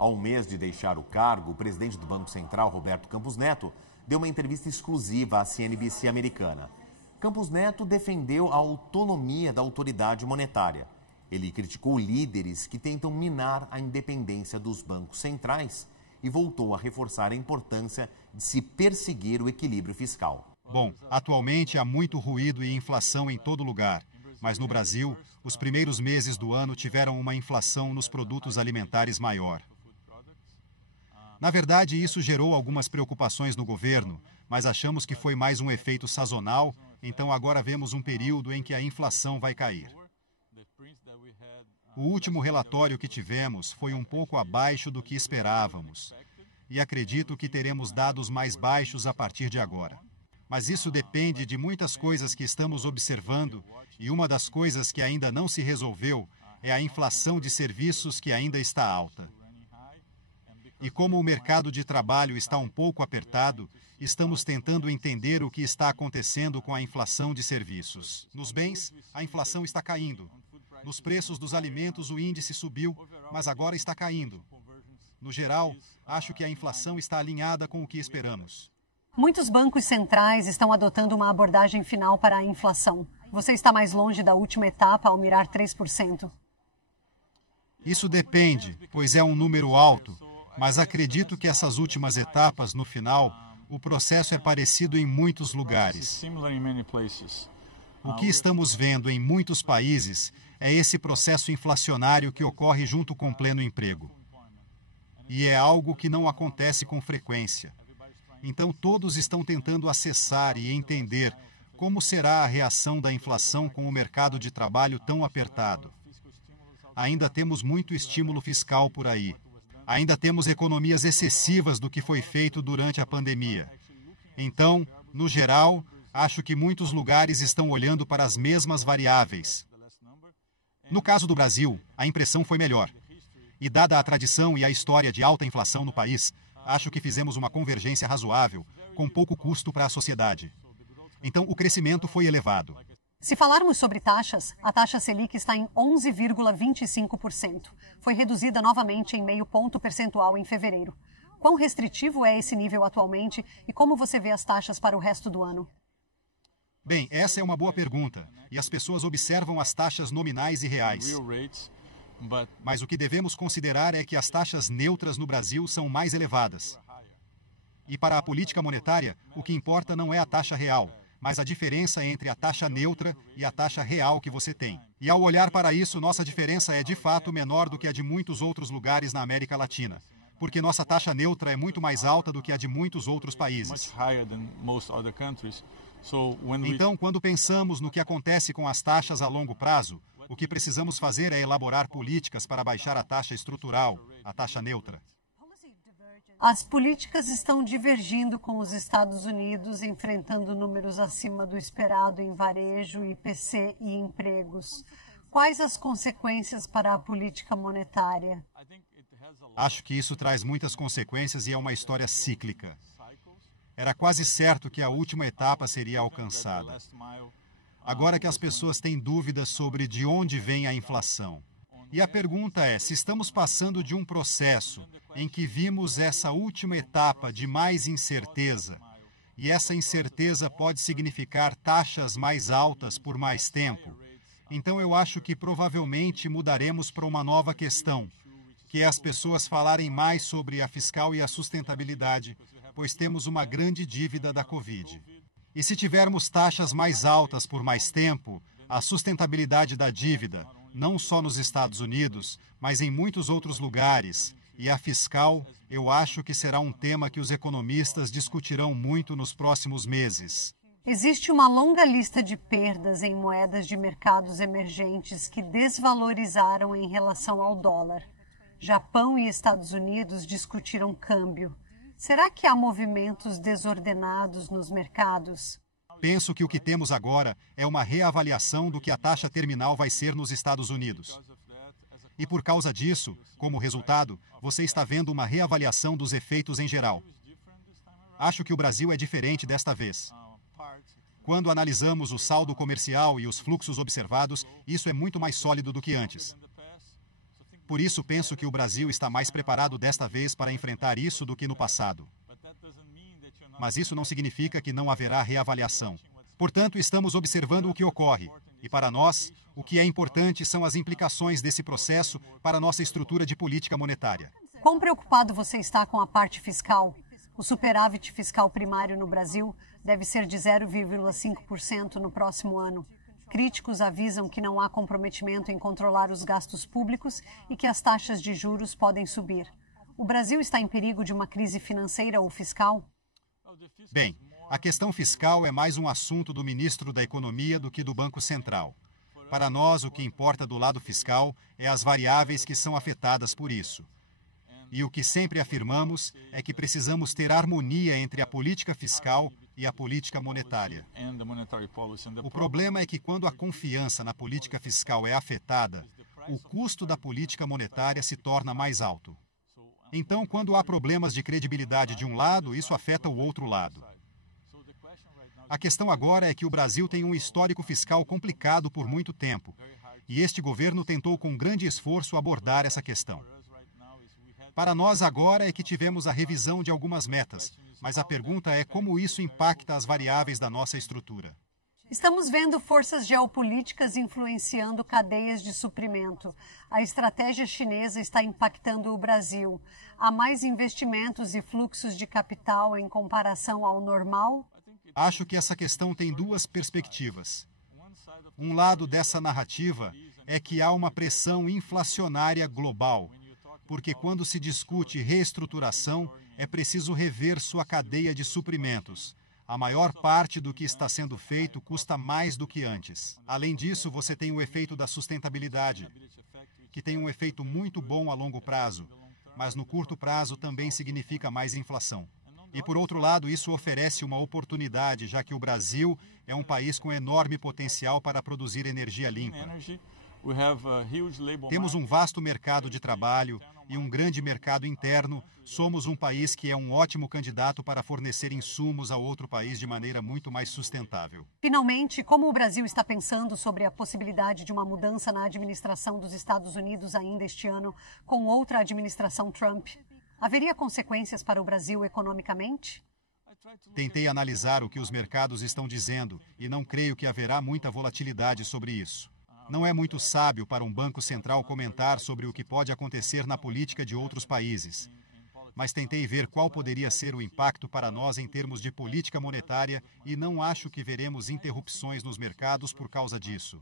Há um mês de deixar o cargo, o presidente do Banco Central, Roberto Campos Neto, deu uma entrevista exclusiva à CNBC americana. Campos Neto defendeu a autonomia da autoridade monetária. Ele criticou líderes que tentam minar a independência dos bancos centrais e voltou a reforçar a importância de se perseguir o equilíbrio fiscal. Bom, atualmente há muito ruído e inflação em todo lugar, mas no Brasil, os primeiros meses do ano tiveram uma inflação nos produtos alimentares maior. Na verdade, isso gerou algumas preocupações no governo, mas achamos que foi mais um efeito sazonal, então agora vemos um período em que a inflação vai cair. O último relatório que tivemos foi um pouco abaixo do que esperávamos, e acredito que teremos dados mais baixos a partir de agora. Mas isso depende de muitas coisas que estamos observando, e uma das coisas que ainda não se resolveu é a inflação de serviços que ainda está alta. E como o mercado de trabalho está um pouco apertado, estamos tentando entender o que está acontecendo com a inflação de serviços. Nos bens, a inflação está caindo. Nos preços dos alimentos, o índice subiu, mas agora está caindo. No geral, acho que a inflação está alinhada com o que esperamos. Muitos bancos centrais estão adotando uma abordagem final para a inflação. Você está mais longe da última etapa ao mirar 3%? Isso depende, pois é um número alto, mas acredito que essas últimas etapas, no final, o processo é parecido em muitos lugares. O que estamos vendo em muitos países é esse processo inflacionário que ocorre junto com o pleno emprego. E é algo que não acontece com frequência. Então, todos estão tentando acessar e entender como será a reação da inflação com o mercado de trabalho tão apertado. Ainda temos muito estímulo fiscal por aí. Ainda temos economias excessivas do que foi feito durante a pandemia. Então, no geral, acho que muitos lugares estão olhando para as mesmas variáveis. No caso do Brasil, a impressão foi melhor. E dada a tradição e a história de alta inflação no país, acho que fizemos uma convergência razoável, com pouco custo para a sociedade. Então, o crescimento foi elevado. Se falarmos sobre taxas, a taxa Selic está em 11,25%. Foi reduzida novamente em meio ponto percentual em fevereiro. Quão restritivo é esse nível atualmente e como você vê as taxas para o resto do ano? Bem, essa é uma boa pergunta, e as pessoas observam as taxas nominais e reais. Mas o que devemos considerar é que as taxas neutras no Brasil são mais elevadas. E para a política monetária, o que importa não é a taxa real, mas a diferença entre a taxa neutra e a taxa real que você tem. E ao olhar para isso, nossa diferença é de fato menor do que a de muitos outros lugares na América Latina, porque nossa taxa neutra é muito mais alta do que a de muitos outros países. Então, quando pensamos no que acontece com as taxas a longo prazo, o que precisamos fazer é elaborar políticas para baixar a taxa estrutural, a taxa neutra. As políticas estão divergindo com os Estados Unidos, enfrentando números acima do esperado em varejo, IPC e empregos. Quais as consequências para a política monetária? Acho que isso traz muitas consequências e é uma história cíclica. Era quase certo que a última etapa seria alcançada. Agora que as pessoas têm dúvidas sobre de onde vem a inflação. E a pergunta é, se estamos passando de um processo em que vimos essa última etapa de mais incerteza, e essa incerteza pode significar taxas mais altas por mais tempo, então eu acho que provavelmente mudaremos para uma nova questão, que é as pessoas falarem mais sobre a fiscal e a sustentabilidade, pois temos uma grande dívida da Covid. E se tivermos taxas mais altas por mais tempo, a sustentabilidade da dívida, não só nos Estados Unidos, mas em muitos outros lugares, e a fiscal, eu acho que será um tema que os economistas discutirão muito nos próximos meses. Existe uma longa lista de perdas em moedas de mercados emergentes que desvalorizaram em relação ao dólar. Japão e Estados Unidos discutiram câmbio. Será que há movimentos desordenados nos mercados? Penso que o que temos agora é uma reavaliação do que a taxa terminal vai ser nos Estados Unidos. E por causa disso, como resultado, você está vendo uma reavaliação dos efeitos em geral. Acho que o Brasil é diferente desta vez. Quando analisamos o saldo comercial e os fluxos observados, isso é muito mais sólido do que antes. Por isso, penso que o Brasil está mais preparado desta vez para enfrentar isso do que no passado. Mas isso não significa que não haverá reavaliação. Portanto, estamos observando o que ocorre. E para nós, o que é importante são as implicações desse processo para a nossa estrutura de política monetária. Quão preocupado você está com a parte fiscal? O superávit fiscal primário no Brasil deve ser de 0,5% no próximo ano. Críticos avisam que não há comprometimento em controlar os gastos públicos e que as taxas de juros podem subir. O Brasil está em perigo de uma crise financeira ou fiscal? Bem, a questão fiscal é mais um assunto do ministro da Economia do que do Banco Central. Para nós, o que importa do lado fiscal é as variáveis que são afetadas por isso. E o que sempre afirmamos é que precisamos ter harmonia entre a política fiscal e a política monetária. O problema é que quando a confiança na política fiscal é afetada, o custo da política monetária se torna mais alto. Então, quando há problemas de credibilidade de um lado, isso afeta o outro lado. A questão agora é que o Brasil tem um histórico fiscal complicado por muito tempo, e este governo tentou com grande esforço abordar essa questão. Para nós agora é que tivemos a revisão de algumas metas, mas a pergunta é como isso impacta as variáveis da nossa estrutura. Estamos vendo forças geopolíticas influenciando cadeias de suprimento. A estratégia chinesa está impactando o Brasil. Há mais investimentos e fluxos de capital em comparação ao normal? Acho que essa questão tem duas perspectivas. Um lado dessa narrativa é que há uma pressão inflacionária global, porque quando se discute reestruturação, é preciso rever sua cadeia de suprimentos. A maior parte do que está sendo feito custa mais do que antes. Além disso, você tem o efeito da sustentabilidade, que tem um efeito muito bom a longo prazo, mas no curto prazo também significa mais inflação. E, por outro lado, isso oferece uma oportunidade, já que o Brasil é um país com enorme potencial para produzir energia limpa. Temos um vasto mercado de trabalho e um grande mercado interno. Somos um país que é um ótimo candidato para fornecer insumos a outro país de maneira muito mais sustentável. Finalmente, como o Brasil está pensando sobre a possibilidade de uma mudança na administração dos Estados Unidos ainda este ano, com outra administração Trump? Haveria consequências para o Brasil economicamente? Tentei analisar o que os mercados estão dizendo e não creio que haverá muita volatilidade sobre isso. Não é muito sábio para um banco central comentar sobre o que pode acontecer na política de outros países. Mas tentei ver qual poderia ser o impacto para nós em termos de política monetária e não acho que veremos interrupções nos mercados por causa disso.